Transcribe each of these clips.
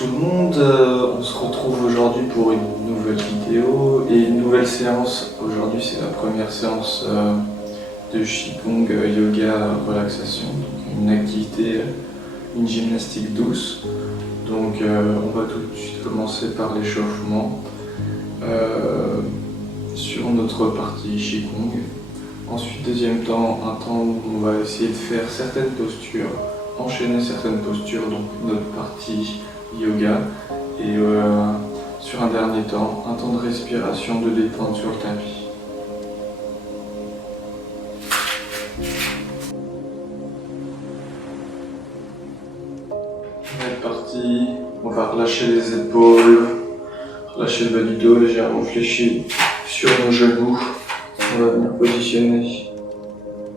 tout le monde, on se retrouve aujourd'hui pour une nouvelle vidéo et une nouvelle séance. Aujourd'hui c'est la première séance de Qigong Yoga Relaxation, donc une activité, une gymnastique douce. Donc on va tout de suite commencer par l'échauffement sur notre partie Qigong. Ensuite, deuxième temps, un temps où on va essayer de faire certaines postures, enchaîner certaines postures, donc notre partie yoga. Et sur un dernier temps, un temps de respiration, de détente sur le tapis. On est parti, on va relâcher les épaules, relâcher le bas du dos, légèrement fléchi sur nos genoux. On va venir positionner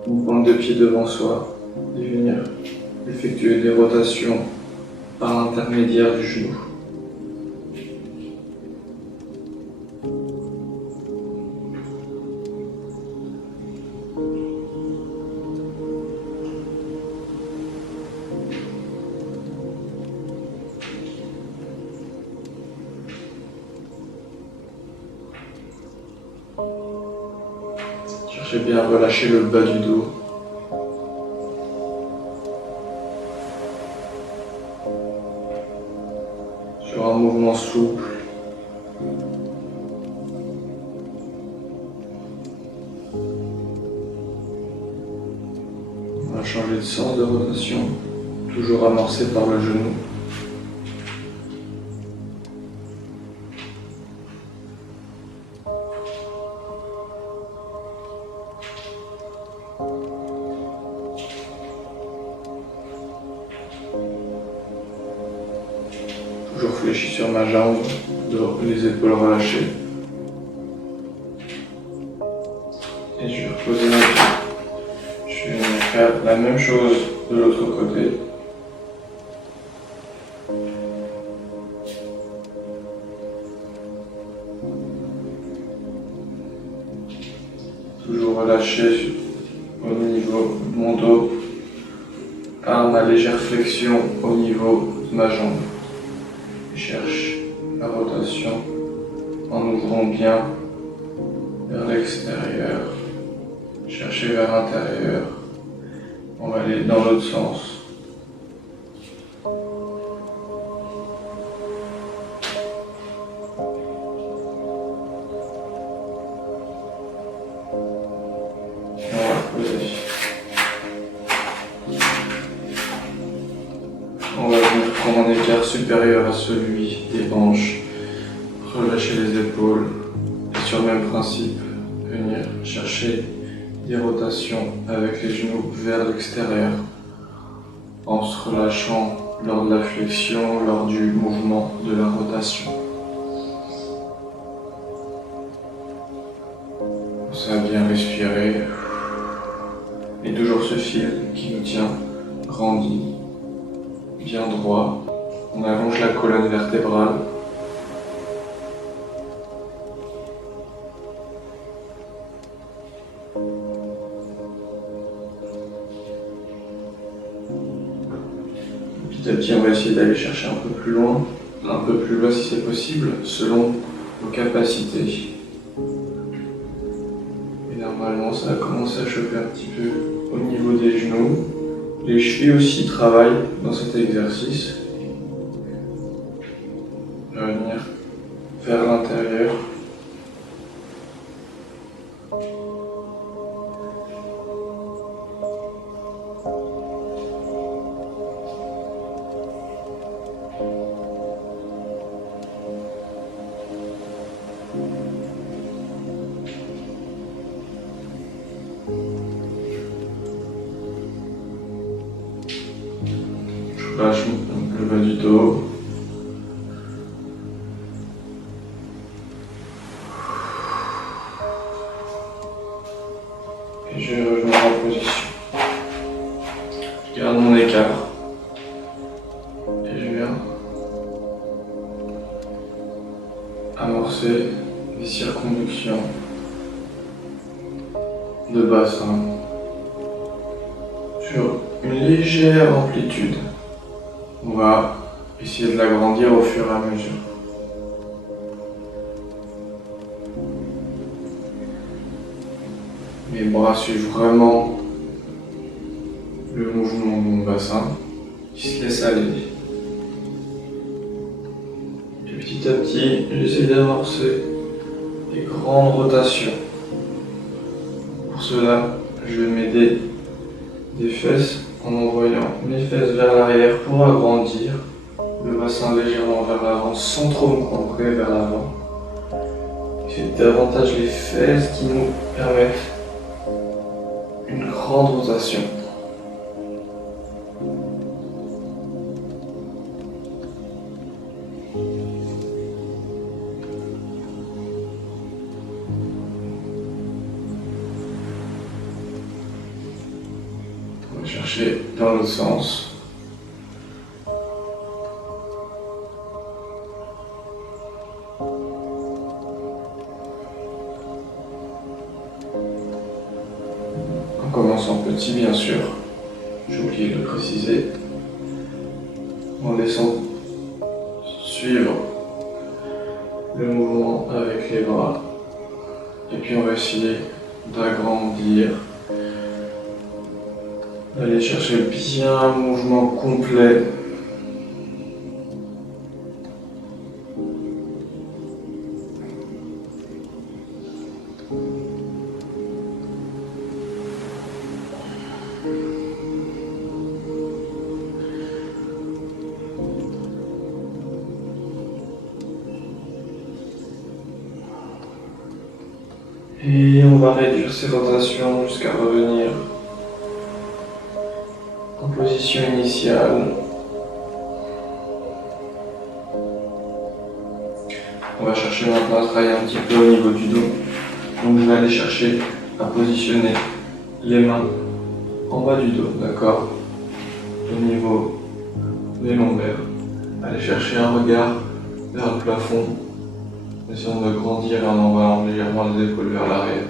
une pointe de pied devant soi et venir effectuer des rotations par l'intermédiaire du genou. Cherchez bien à relâcher le bas du dos. Sur un mouvement souple. On va changer de sens de rotation, toujours amorcé par le genou. Toujours fléchi sur ma jambe, les épaules relâchées. Et je vais reposer ma pied. Je vais faire la même chose de l'autre côté. Toujours relâché au niveau de mon dos, par ma légère flexion au niveau de ma jambe. Je cherche la rotation en ouvrant bien vers l'extérieur. Chercher vers l'intérieur. On va aller dans l'autre sens. Et on va poser. On va venir prendre un écart supérieur à celui des hanches. Relâcher les épaules. Et sur le même principe, venir chercher des rotations avec les genoux vers l'extérieur en se relâchant lors de la flexion, lors du mouvement de la rotation. Pensez à bien respirer et toujours ce fil qui nous tient grandi, bien droit. On allonge la colonne vertébrale. Petit à petit, on va essayer d'aller chercher un peu plus loin si c'est possible, selon vos capacités. Et normalement, ça va commencer à choper un petit peu au niveau des genoux. Les chevilles aussi travaillent dans cet exercice. On va venir vers l'intérieur. Je relâche le bas du dos. Et je vais revenir en position. Je garde mon écart. Et je viens amorcer des circonductions de bassin sur une légère amplitude. On va Essayez de l'agrandir au fur et à mesure. Mes bras suivent vraiment le mouvement de mon bassin qui se laisse aller. Et petit à petit, j'essaie d'amorcer des grandes rotations. Pour cela, je vais m'aider des fesses en envoyant mes fesses vers l'arrière pour agrandir le bassin légèrement vers l'avant sans trop me concentrer vers l'avant. C'est davantage les fesses qui nous permettent une grande rotation. On va chercher dans l'autre sens. En commençant petit, bien sûr, j'ai oublié de le préciser, en laissant suivre le mouvement avec les bras, et puis on va essayer d'agrandir, d'aller chercher bien un mouvement complet. Et on va réduire ces rotations jusqu'à revenir en position initiale. On va chercher maintenant à travailler un petit peu au niveau du dos. Donc je vais aller chercher à positionner les mains en bas du dos, d'accord? Au niveau des lombaires. Aller chercher un regard vers le plafond. Essayons de grandir en envoyant légèrement les épaules vers l'arrière.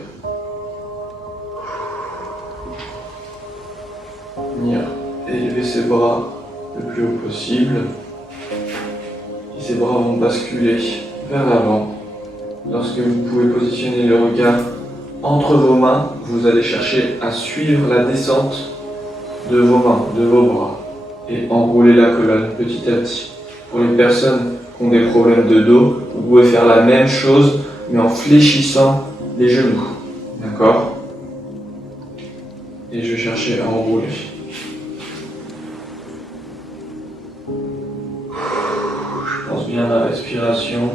Venir élever ses bras le plus haut possible. Et ses bras vont basculer vers l'avant. Lorsque vous pouvez positionner le regard entre vos mains, vous allez chercher à suivre la descente de vos mains, de vos bras. Et enrouler la colonne petit à petit. Pour les personnes qui ont des problèmes de dos, vous pouvez faire la même chose, mais en fléchissant les genoux. D'accord? Et je vais chercher à enrouler. Je pense bien à la respiration.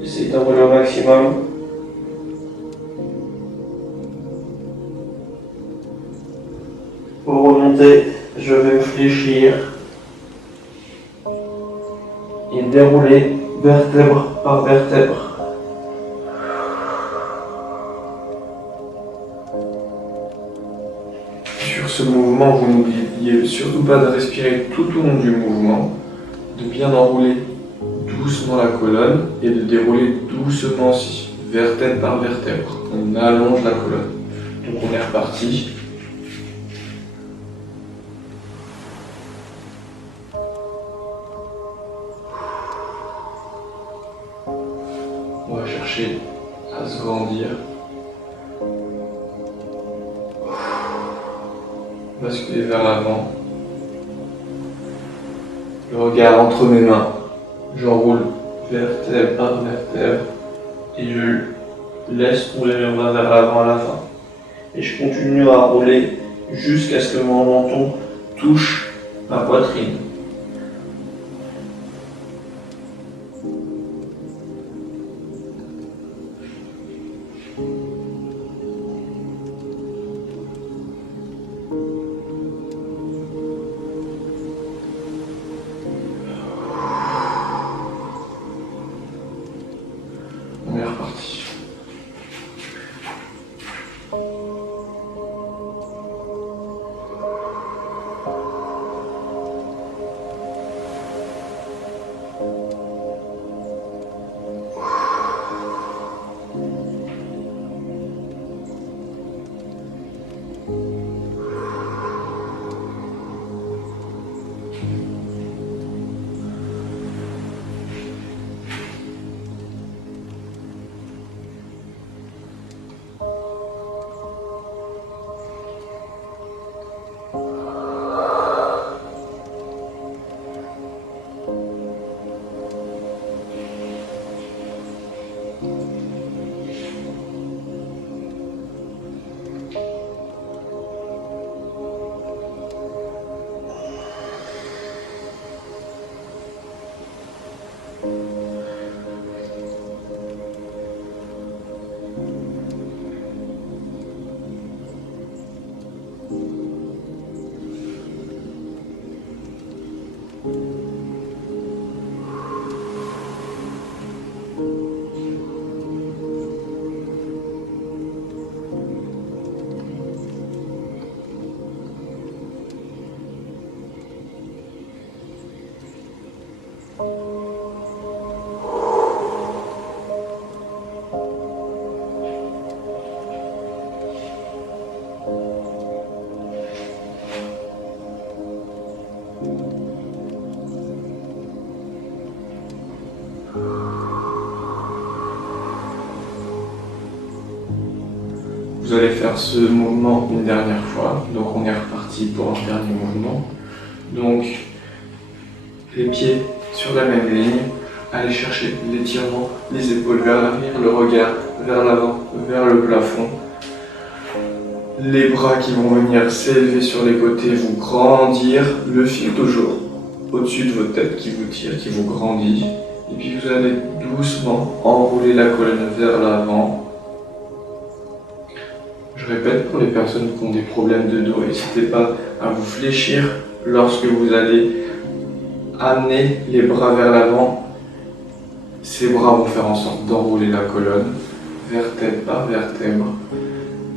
J'essaie d'enrouler au maximum. Pour remonter, je vais me fléchir et dérouler vertèbre par vertèbre. Sur ce mouvement, vous n'oubliez surtout pas de respirer tout au long du mouvement, de bien enrouler doucement la colonne et de dérouler doucement aussi, vertèbre par vertèbre. On allonge la colonne. Donc on est reparti. On va chercher à se grandir. Basculer vers l'avant. Le regard entre mes mains. J'enroule vertèbre par vertèbre et je laisse rouler mes bras vers l'avant à la fin. Et je continue à rouler jusqu'à ce que mon menton touche ma poitrine. On est reparti. Vous allez faire ce mouvement une dernière fois, donc on est reparti pour un dernier mouvement. Donc, les pieds sur la même ligne, allez chercher l'étirement, les épaules vers l'arrière, le regard vers l'avant, vers le plafond. Les bras qui vont venir s'élever sur les côtés, vous grandir, le fil toujours au-dessus de votre tête qui vous tire, qui vous grandit. Et puis vous allez doucement enrouler la colonne vers l'avant. Je répète, pour les personnes qui ont des problèmes de dos, n'hésitez pas à vous fléchir lorsque vous allez amener les bras vers l'avant. Ces bras vont faire en sorte d'enrouler la colonne, vertèbre par vertèbre.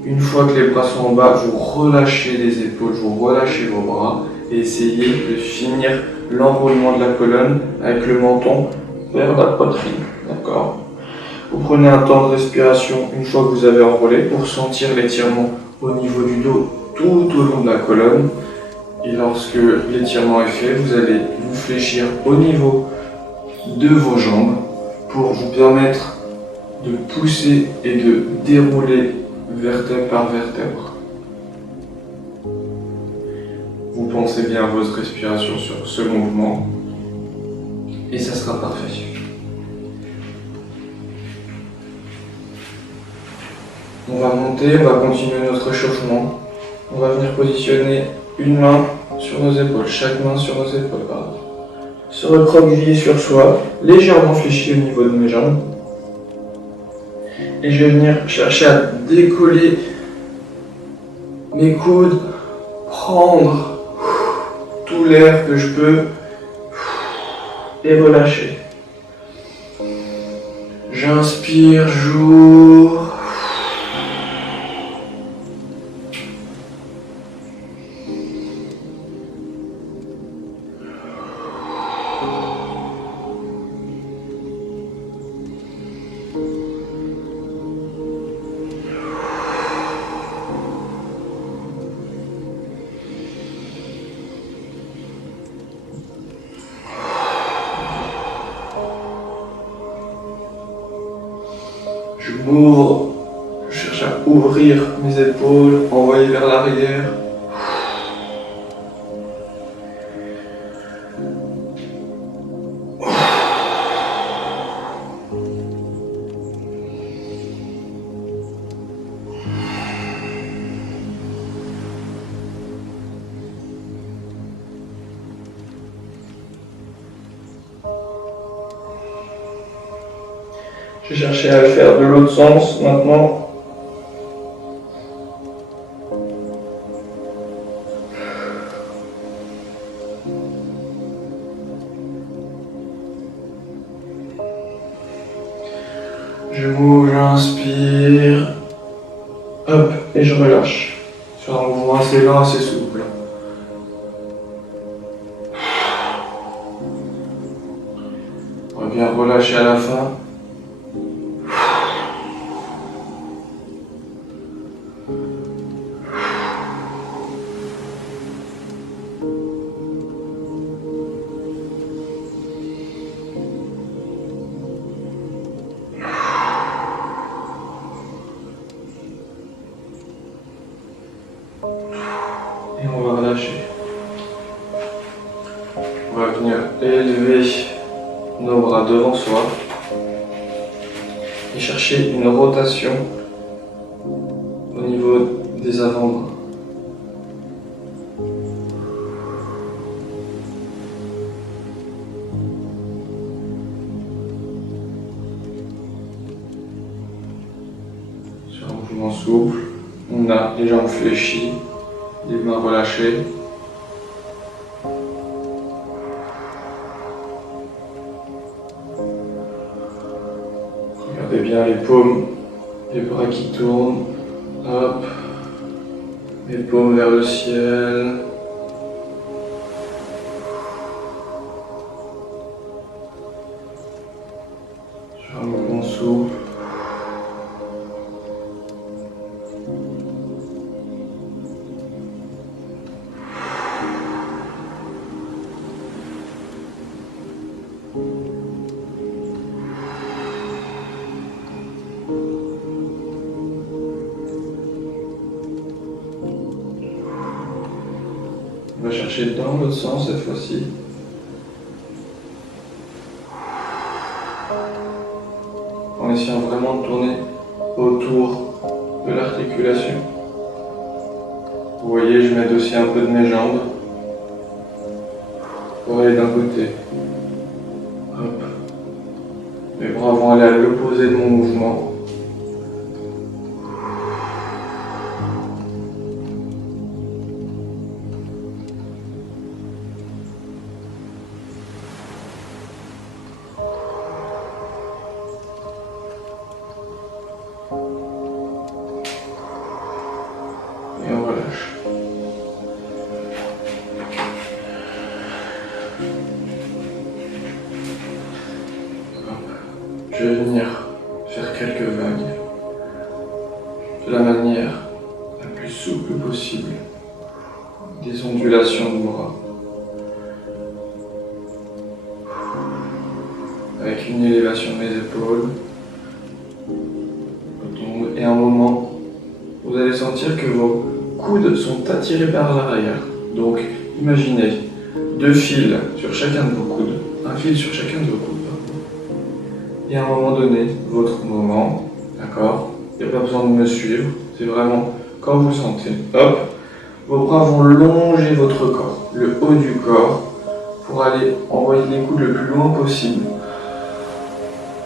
Une fois que les bras sont en bas, vous relâchez les épaules, vous relâchez vos bras et essayez de finir l'enroulement de la colonne avec le menton vers la poitrine. D'accord ? Vous prenez un temps de respiration une fois que vous avez enroulé pour sentir l'étirement au niveau du dos tout au long de la colonne. Et lorsque l'étirement est fait, vous allez vous fléchir au niveau de vos jambes pour vous permettre de pousser et de dérouler vertèbre par vertèbre. Vous pensez bien à votre respiration sur ce mouvement et ça sera parfait. On va monter, on va continuer notre échauffement. On va venir positionner une main sur nos épaules, chaque main sur nos épaules, pardon. Se recroqueviller sur soi, légèrement fléchi au niveau de mes jambes. Et je vais venir chercher à décoller mes coudes, prendre tout l'air que je peux et relâcher. J'inspire, j'ouvre. Je m'ouvre, je cherche à ouvrir mes épaules, envoyer vers l'arrière. Je vais chercher à le faire de l'autre sens maintenant. Je m'ouvre, j'inspire. Hop, et je relâche. Sur un mouvement assez lent, assez souple. On va bien relâcher à la fin. Et on va relâcher. On va venir élever nos bras devant soi et chercher une rotation au niveau des avant-bras. Sur un mouvement souple, on a les jambes fléchies, les mains relâchées. Regardez bien les paumes, les bras qui tournent. Hop, les paumes vers le ciel. Sur un mouvement souple. On va chercher dans l'autre sens cette fois-ci. En essayant vraiment de tourner autour de l'articulation. Vous voyez, je m'aide aussi un peu de mes jambes pour aller d'un côté. Hop. Mes bras vont aller à l'opposé de mon mouvement. Et on relâche. Je vais venir faire quelques vagues de la manière la plus souple possible. Des ondulations de bras. Avec une élévation des épaules. Et à un moment, vous allez sentir que vos coudes sont attirés vers l'arrière. Donc, imaginez 2 fils sur chacun de vos coudes, un fil sur chacun de vos coudes. Et à un moment donné, votre moment, d'accord? Il n'y a pas besoin de me suivre, c'est vraiment quand vous sentez, hop, vos bras vont longer votre corps, le haut du corps, pour aller envoyer les coudes le plus loin possible.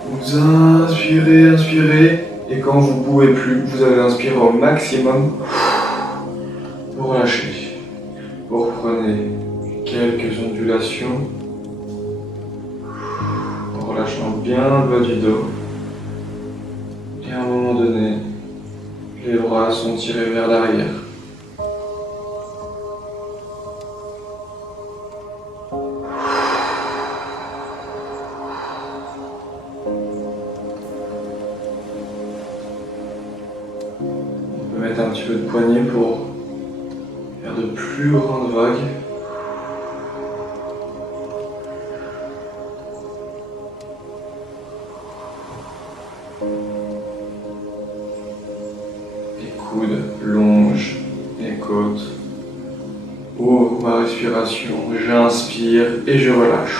Vous inspirez, inspirez. Et quand vous ne pouvez plus, vous allez inspirer au maximum. Vous relâchez. Vous reprenez quelques ondulations. En relâchant bien le bas du dos. Et à un moment donné, les bras sont tirés vers l'arrière. Mettre un petit peu de poignée pour faire de plus grandes vagues. Les coudes longent les côtes. Ouvre ma respiration, j'inspire et je relâche.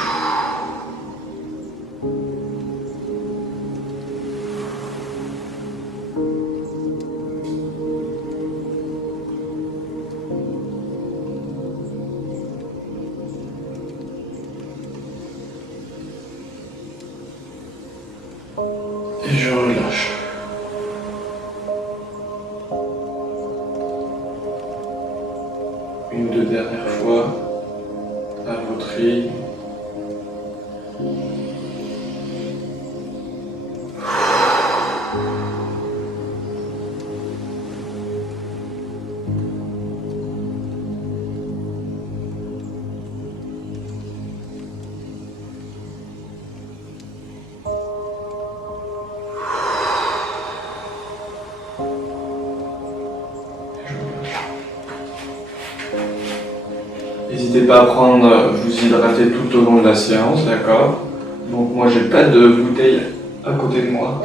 Et je relâche. Une ou deux dernières fois, à votre rythme. N'hésitez pas à vous hydrater tout au long de la séance, d'accord? Donc moi j'ai pas de bouteille à côté de moi,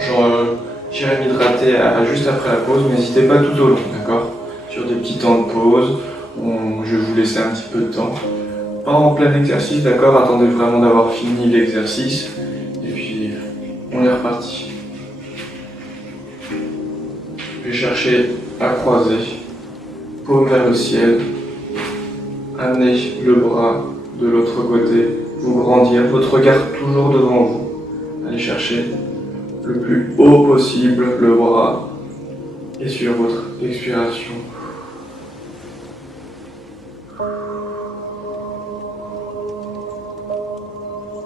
j'irai m'hydrater juste après la pause, mais n'hésitez pas tout au long, d'accord? Sur des petits temps de pause, Je vais vous laisser un petit peu de temps. Pas en plein exercice, d'accord? Attendez vraiment d'avoir fini l'exercice. Et puis, on est reparti. Je vais chercher à croiser, paume vers le ciel. Amenez le bras de l'autre côté, vous grandir, votre regard toujours devant vous. Allez chercher le plus haut possible le bras et sur votre expiration.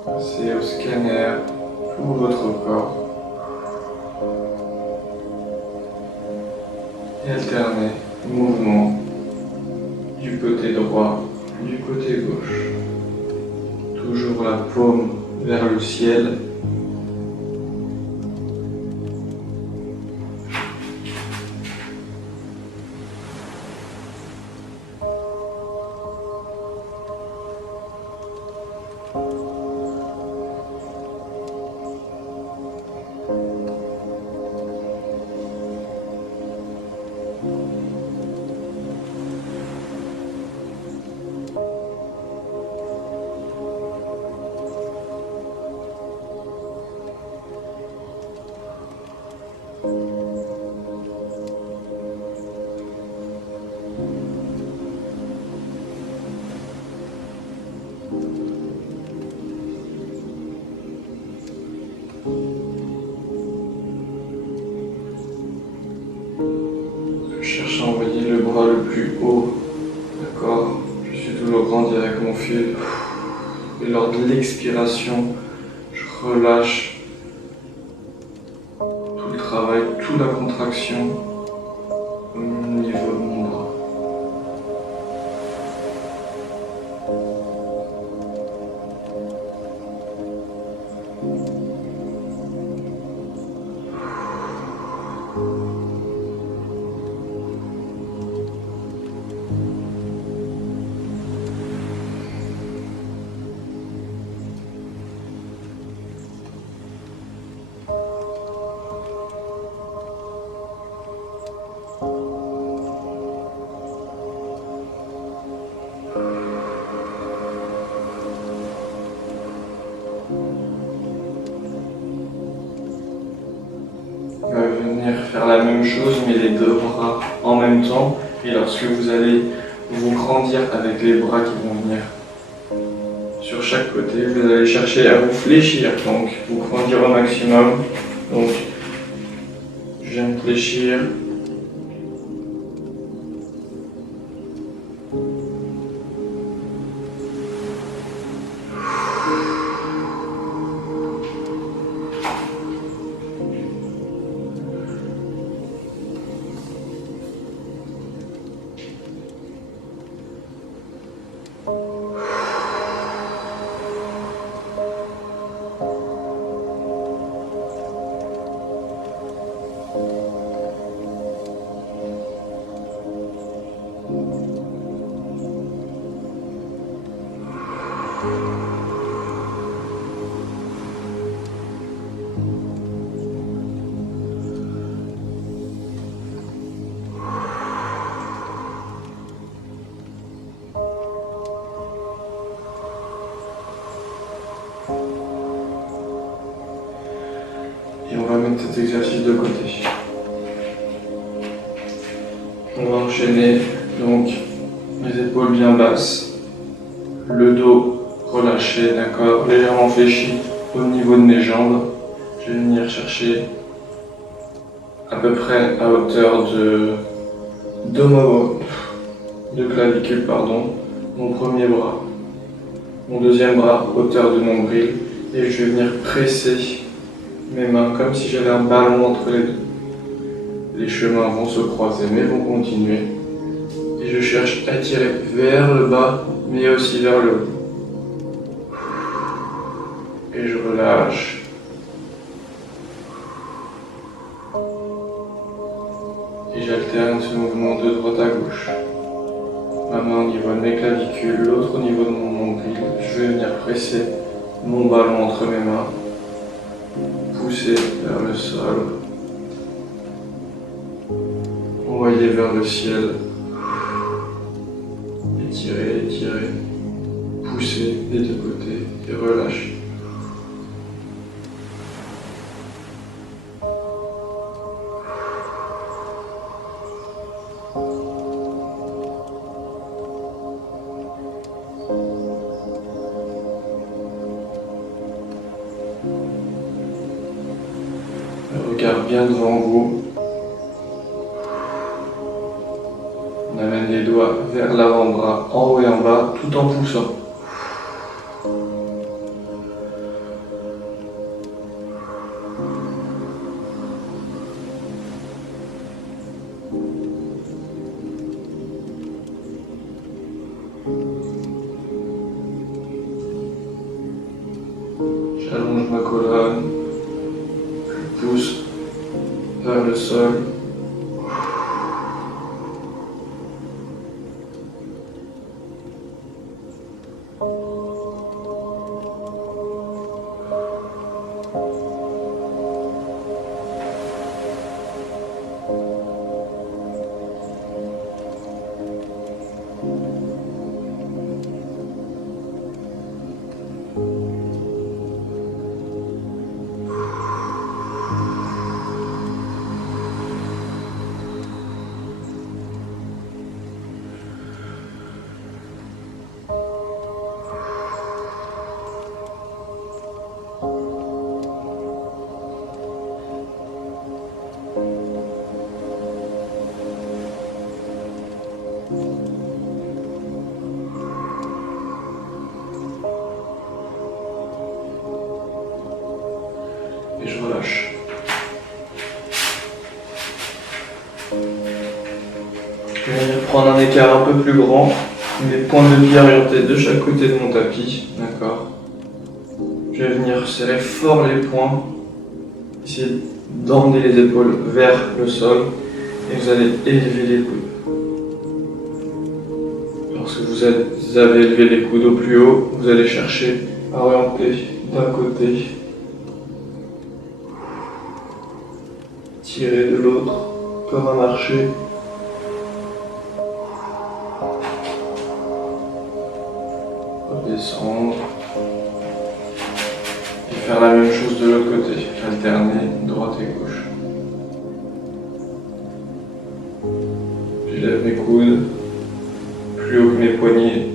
Passez au scanner tout votre corps et alternez mouvement du côté droit, du côté gauche. Toujours la paume vers le ciel. Je cherche à envoyer le bras le plus haut. D'accord? Je suis toujours grandi avec mon fil. Et lors de l'expiration, je relâche tout le travail, toute la contraction au niveau de mon bras. Venir faire la même chose mais les deux bras en même temps, et lorsque vous allez vous grandir avec les bras qui vont venir sur chaque côté, vous allez chercher à vous fléchir, donc vous grandir au maximum. Donc je viens de fléchir. Et on va mettre cet exercice de côté. On va enchaîner donc les épaules bien basses, le dos relâché, d'accord, légèrement fléchi au niveau de mes jambes. Je vais venir chercher à peu près à hauteur de clavicule, pardon, mon premier bras. Mon deuxième bras, hauteur de nombril, et je vais venir presser mes mains comme si j'avais un ballon entre les deux. Les chemins vont se croiser mais vont continuer. Et je cherche à tirer vers le bas mais aussi vers le haut. Et je relâche. Et j'alterne ce mouvement de droite à gauche. Ma main au niveau de mes clavicules, l'autre au niveau de mon nombril. Je vais venir presser mon ballon entre mes mains. Pousser vers le sol. Envoyer vers le ciel. étirez, étirez. Poussez des deux côtés et relâchez. Regard bien devant vous. On amène les doigts vers l'avant-bras, en haut et en bas, tout en poussant. J'allonge ma colonne, je pousse vers le sol. Et je relâche. Je vais venir prendre un écart un peu plus grand, mes pointes de pied orientées de chaque côté de mon tapis, d'accord. Je vais venir serrer fort les poings, essayer d'emmener les épaules vers le sol, et vous allez élever les coudes. Lorsque vous avez élevé les coudes au plus haut, vous allez chercher à orienter d'un côté, tirer de l'autre, comme un marché. Redescendre. Et faire la même chose de l'autre côté, alterner droite et gauche. J'élève mes coudes, plus haut que mes poignets.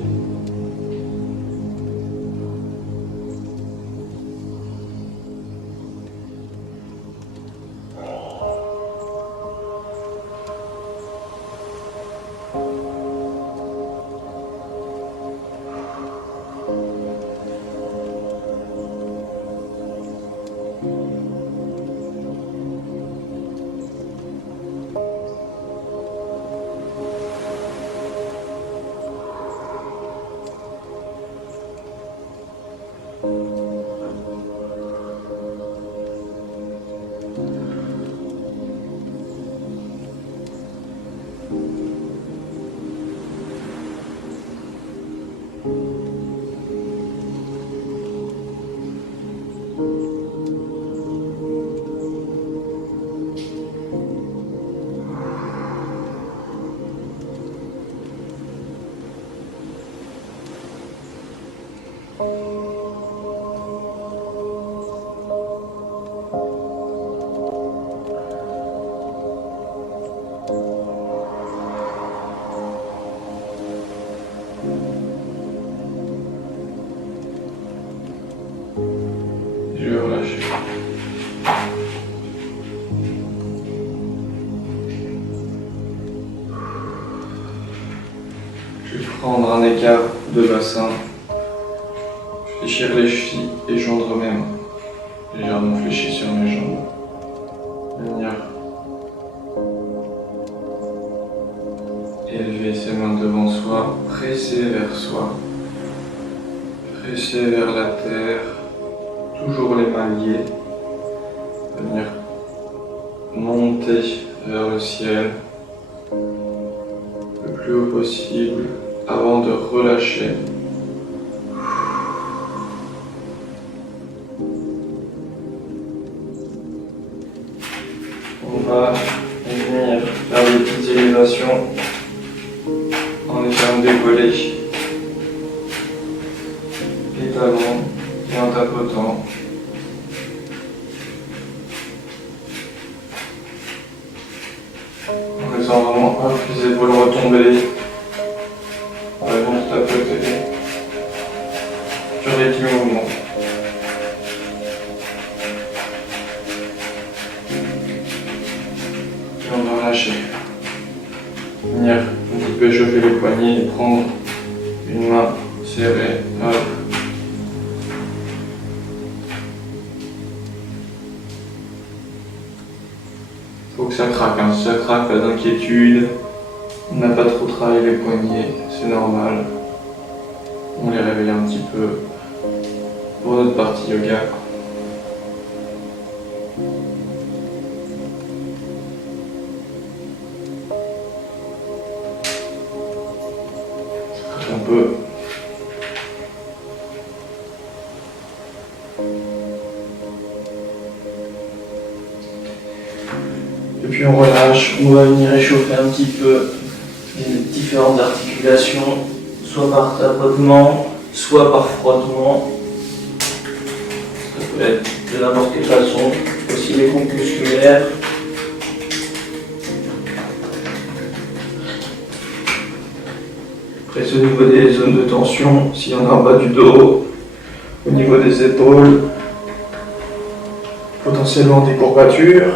Je vais relâcher. Je vais prendre un écart de bassin. Je fléchir les chevilles et joindre mes mains. Légèrement fléchis sur mes jambes. Venir élever ses mains devant soi, presser vers soi, presser vers la terre, toujours les mains liées. Venir monter vers le ciel le plus haut possible avant de relâcher. On va venir faire des petites élévations en étant décoller les talons et en tapotant. En laissant vraiment les épaules retomber. On va donc tapoter sur des petits mouvements. Et on va relâcher. Venir un petit peu échauffer les poignets et prendre une main serrée. Hop. Faut que ça craque, hein. Si ça craque, pas d'inquiétude. On n'a pas trop travaillé les poignets, c'est normal. On les réveille un petit peu pour notre partie yoga. Ça craque un peu. Et puis on relâche, on va venir réchauffer un petit peu les différentes articulations, soit par tapotement, soit par frottement. Ça peut être de n'importe quelle façon, aussi les groupes musculaires. Après, au niveau des zones de tension, s'il y en a en bas du dos, au niveau des épaules, potentiellement des courbatures.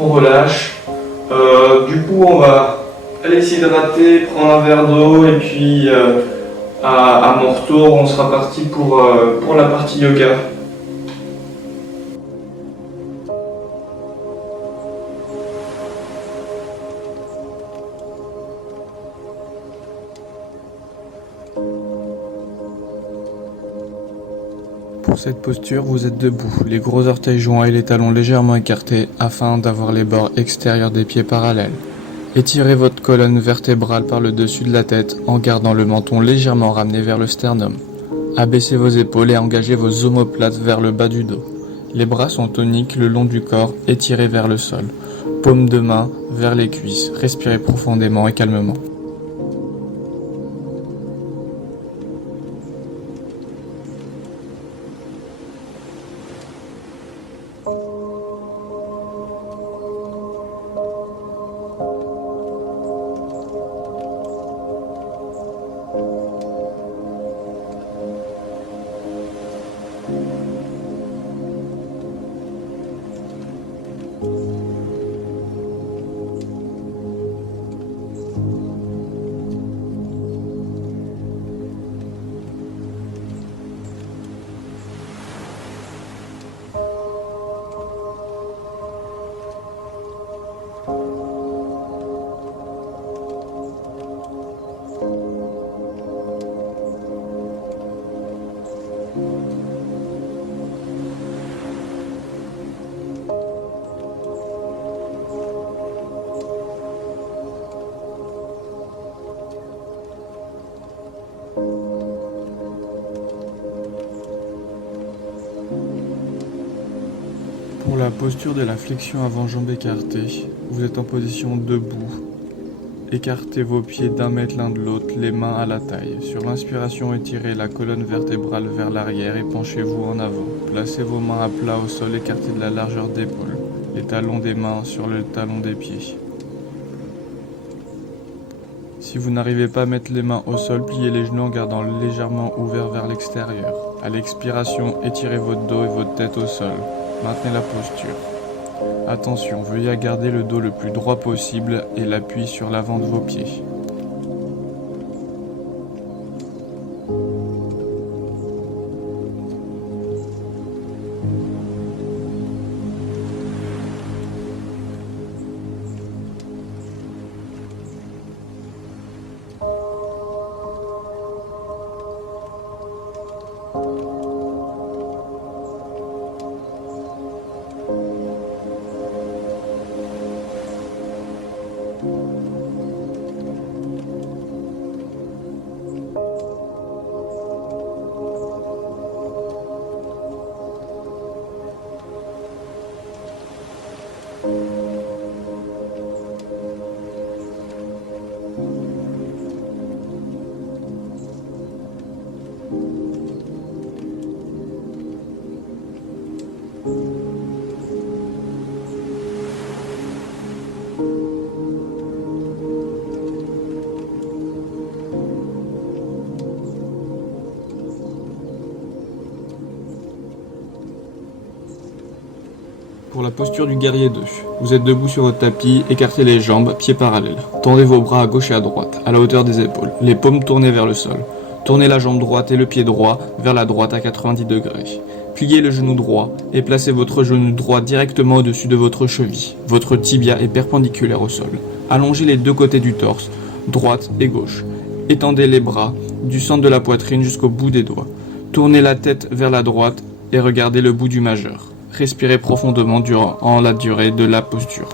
On relâche. Du coup, on va aller s'hydrater, prendre un verre d'eau et puis à mon retour, on sera parti pour la partie yoga. Pour cette posture, vous êtes debout, les gros orteils joints et les talons légèrement écartés afin d'avoir les bords extérieurs des pieds parallèles. Étirez votre colonne vertébrale par le dessus de la tête en gardant le menton légèrement ramené vers le sternum. Abaissez vos épaules et engagez vos omoplates vers le bas du dos. Les bras sont toniques le long du corps, étirés vers le sol. Paumes de main vers les cuisses. Respirez profondément et calmement. Pour la posture de la flexion avant-jambe écartée, vous êtes en position debout. Écartez vos pieds d'1 mètre l'un de l'autre, les mains à la taille. Sur l'inspiration, étirez la colonne vertébrale vers l'arrière et penchez-vous en avant. Placez vos mains à plat au sol, écartez de la largeur d'épaule. Les talons des mains sur le talon des pieds. Si vous n'arrivez pas à mettre les mains au sol, pliez les genoux en gardant légèrement ouvert vers l'extérieur. À l'expiration, étirez votre dos et votre tête au sol. Maintenez la posture. Attention, veuillez garder le dos le plus droit possible et l'appui sur l'avant de vos pieds. Pour la posture du guerrier 2, vous êtes debout sur votre tapis, écartez les jambes, pieds parallèles. Tendez vos bras à gauche et à droite, à la hauteur des épaules, les paumes tournées vers le sol. Tournez la jambe droite et le pied droit vers la droite à 90 degrés. Pliez le genou droit et placez votre genou droit directement au-dessus de votre cheville. Votre tibia est perpendiculaire au sol. Allongez les deux côtés du torse, droite et gauche. Étendez les bras du centre de la poitrine jusqu'au bout des doigts. Tournez la tête vers la droite et regardez le bout du majeur. Respirez profondément durant la durée de la posture.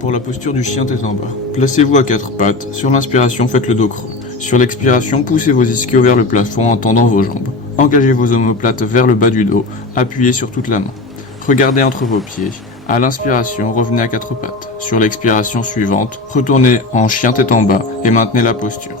Pour la posture du chien tête en bas, placez-vous à quatre pattes. Sur l'inspiration, faites le dos creux. Sur l'expiration, poussez vos ischios vers le plafond en tendant vos jambes. Engagez vos omoplates vers le bas du dos, appuyez sur toute la main. Regardez entre vos pieds. À l'inspiration, revenez à quatre pattes. Sur l'expiration suivante, retournez en chien tête en bas et maintenez la posture.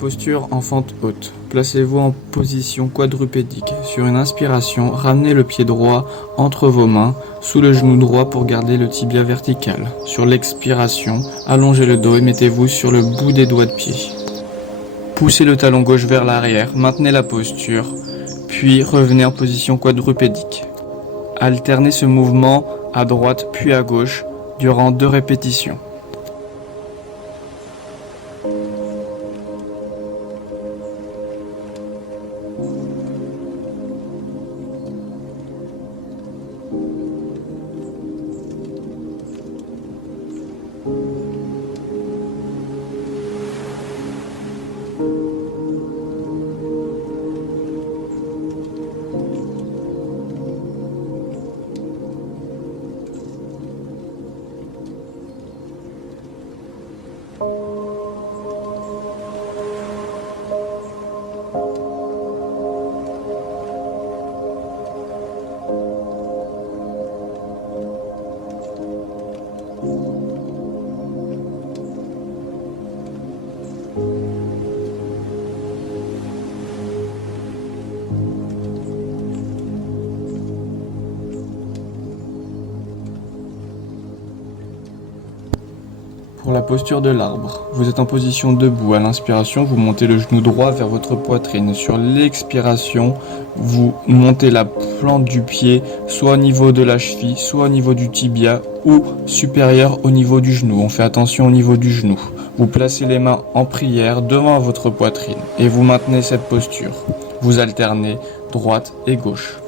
Posture enfante haute. Placez-vous en position quadrupédique. Sur une inspiration, ramenez le pied droit entre vos mains, sous le genou droit pour garder le tibia vertical. Sur l'expiration, allongez le dos et mettez-vous sur le bout des doigts de pied. Poussez le talon gauche vers l'arrière, maintenez la posture, puis revenez en position quadrupédique. Alternez ce mouvement à droite puis à gauche durant 2 répétitions. Pour la posture de l'arbre, vous êtes en position debout. À l'inspiration, vous montez le genou droit vers votre poitrine. Sur l'expiration, vous montez la plante du pied, soit au niveau de la cheville, soit au niveau du tibia ou supérieur au niveau du genou. On fait attention au niveau du genou. Vous placez les mains en prière devant votre poitrine et vous maintenez cette posture. Vous alternez droite et gauche.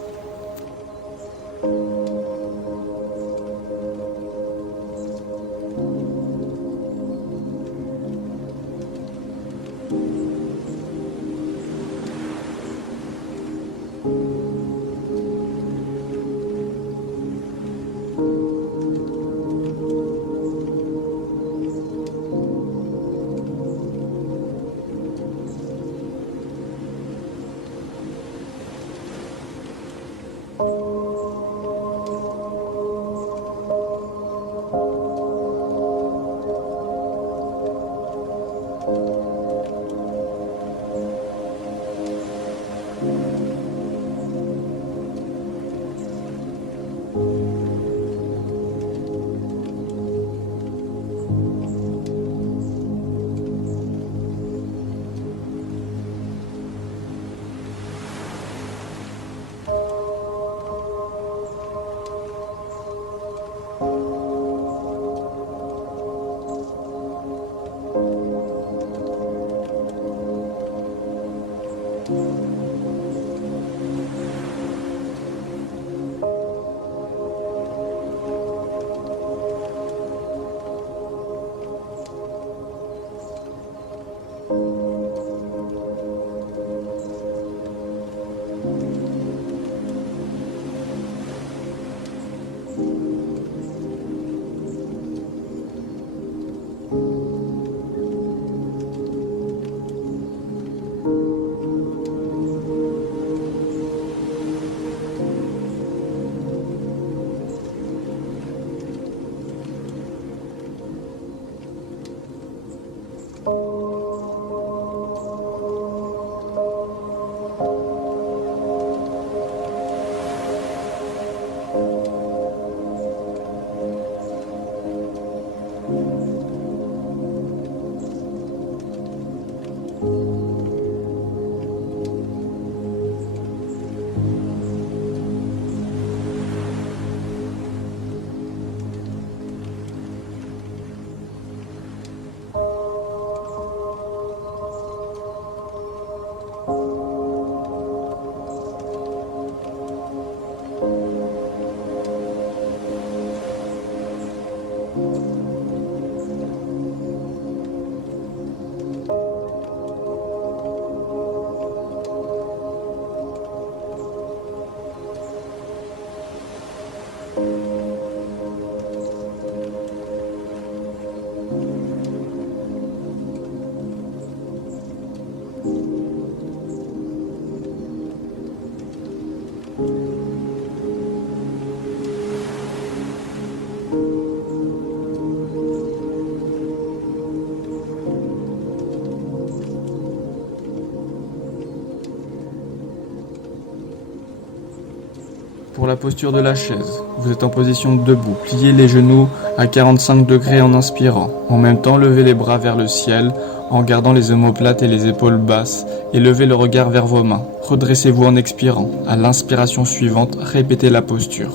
Pour la posture de la chaise, vous êtes en position debout. Pliez les genoux à 45 degrés en inspirant. En même temps, levez les bras vers le ciel en gardant les omoplates et les épaules basses et levez le regard vers vos mains. Redressez-vous en expirant. À l'inspiration suivante, répétez la posture.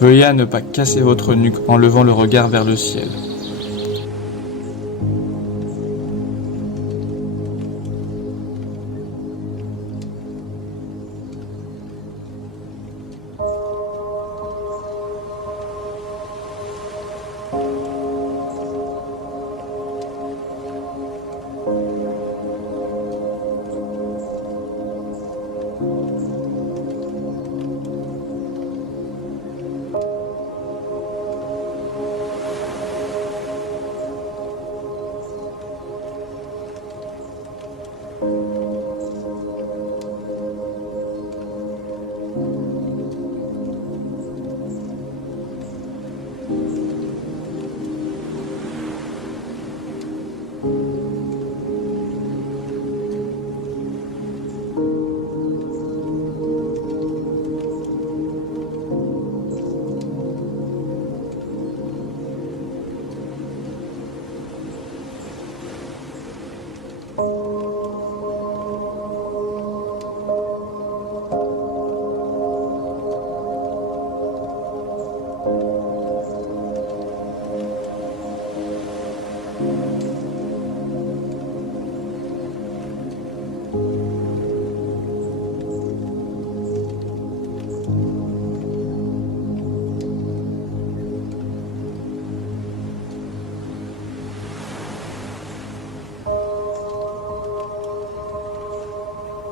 Veuillez à ne pas casser votre nuque en levant le regard vers le ciel.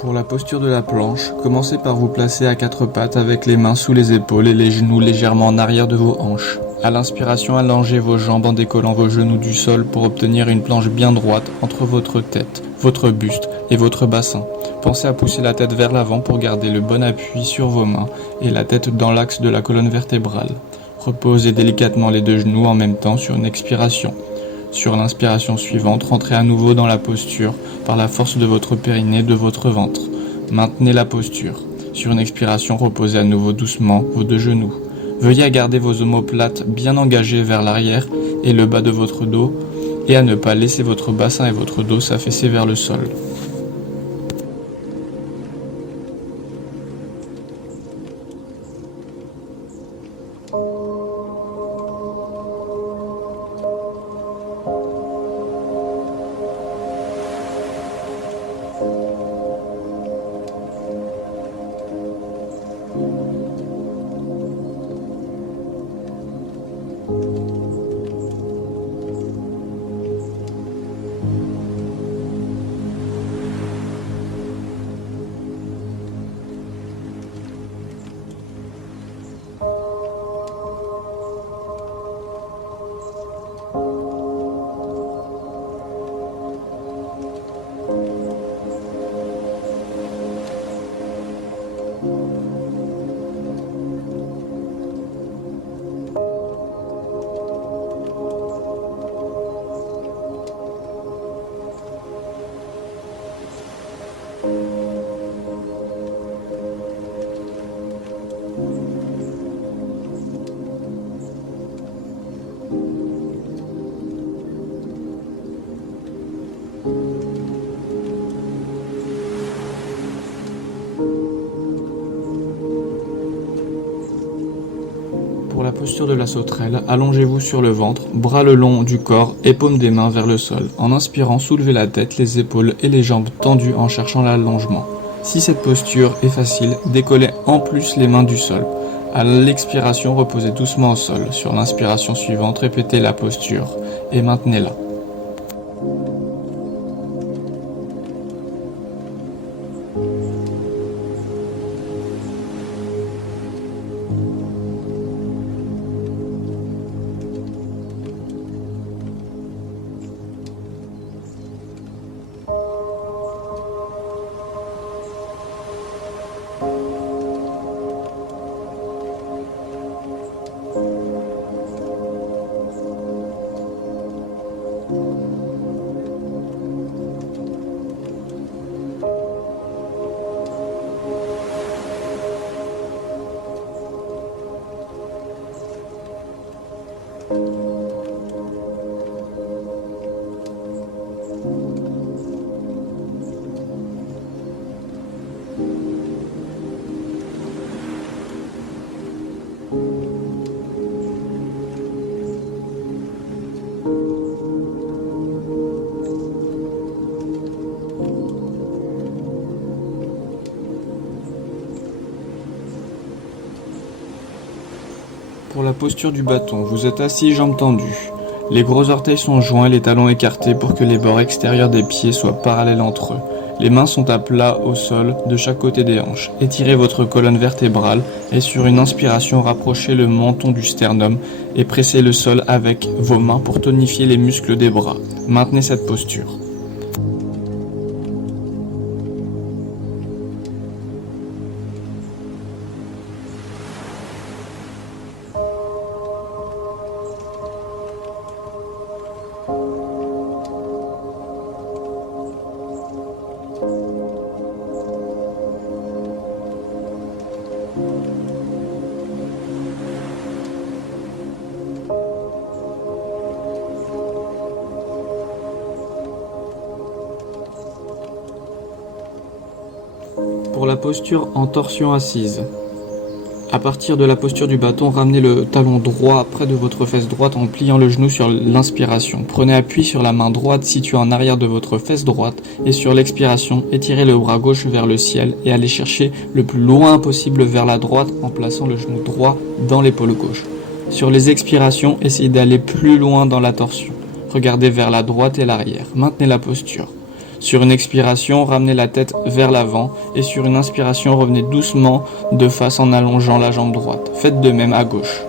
Pour la posture de la planche, commencez par vous placer à quatre pattes avec les mains sous les épaules et les genoux légèrement en arrière de vos hanches. À l'inspiration, allongez vos jambes en décollant vos genoux du sol pour obtenir une planche bien droite entre votre tête, votre buste et votre bassin. Pensez à pousser la tête vers l'avant pour garder le bon appui sur vos mains et la tête dans l'axe de la colonne vertébrale. Reposez délicatement les deux genoux en même temps sur une expiration. Sur l'inspiration suivante, rentrez à nouveau dans la posture par la force de votre périnée et de votre ventre. Maintenez la posture. Sur une expiration, reposez à nouveau doucement vos deux genoux. Veuillez à garder vos omoplates bien engagées vers l'arrière et le bas de votre dos et à ne pas laisser votre bassin et votre dos s'affaisser vers le sol. Pour la posture de la sauterelle, allongez-vous sur le ventre, bras le long du corps et paumes des mains vers le sol. En inspirant, soulevez la tête, les épaules et les jambes tendues en cherchant l'allongement. Si cette posture est facile, décollez en plus les mains du sol. À l'expiration, reposez doucement au sol. Sur l'inspiration suivante, répétez la posture et maintenez-la. Pour la posture du bâton, vous êtes assis, jambes tendues. Les gros orteils sont joints et les talons écartés pour que les bords extérieurs des pieds soient parallèles entre eux. Les mains sont à plat au sol de chaque côté des hanches. Étirez votre colonne vertébrale et sur une inspiration, rapprochez le menton du sternum et pressez le sol avec vos mains pour tonifier les muscles des bras. Maintenez cette posture. Pour la posture en torsion assise, À partir de la posture du bâton, ramenez le talon droit près de votre fesse droite en pliant le genou sur l'inspiration. Prenez appui sur la main droite située en arrière de votre fesse droite et sur l'expiration, étirez le bras gauche vers le ciel et allez chercher le plus loin possible vers la droite en plaçant le genou droit dans l'épaule gauche. Sur les expirations, essayez d'aller plus loin dans la torsion. Regardez vers la droite et l'arrière. Maintenez la posture. Sur une expiration, ramenez la tête vers l'avant et sur une inspiration, revenez doucement de face en allongeant la jambe droite. Faites de même à gauche.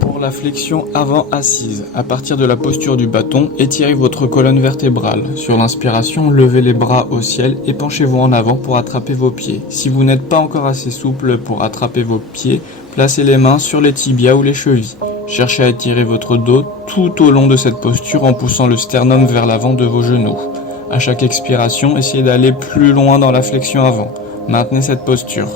Pour la flexion avant assise, à partir de la posture du bâton, étirez votre colonne vertébrale. Sur l'inspiration, levez les bras au ciel et penchez-vous en avant pour attraper vos pieds. Si vous n'êtes pas encore assez souple pour attraper vos pieds, placez les mains sur les tibias ou les chevilles. Cherchez à étirer votre dos tout au long de cette posture en poussant le sternum vers l'avant de vos genoux. À chaque expiration, essayez d'aller plus loin dans la flexion avant. Maintenez cette posture.